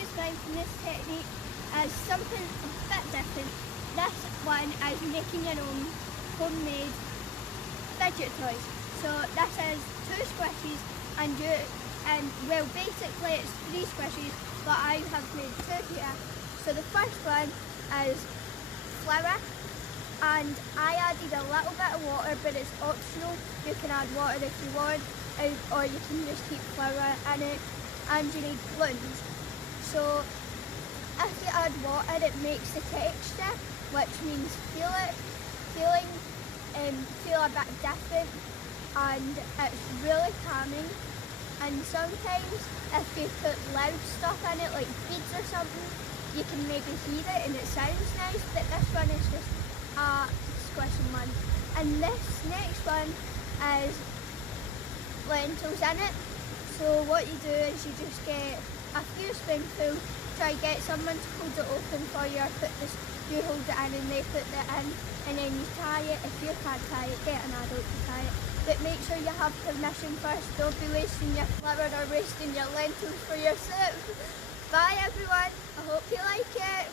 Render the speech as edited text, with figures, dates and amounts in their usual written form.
today's mindfulness technique is something a bit different. This one is making your own homemade fidget toys. So this is 2 squishies and well, basically it's 3 squishies, but I have made 2 here. So the first one is flour, and I added a little bit of water, but it's optional. You can add water if you want, or you can just keep flour in it, and you need balloons. So if you add water, it makes the texture, which means feel a bit different, and it's really calming. And sometimes if you put loud stuff in it, like beads or something, you can maybe hear it and it sounds nice, but this one is just a squishing one. And this next one is lentils in it. So what you do is you just get a few spoonfuls, try get someone to hold it open for you, or you hold it in and they put it in, and then you tie it. If you can't tie it, get an adult to tie it. But make sure you have permission first. Don't be wasting your flour or wasting your lentils for your soup. Bye everyone, I hope you like it.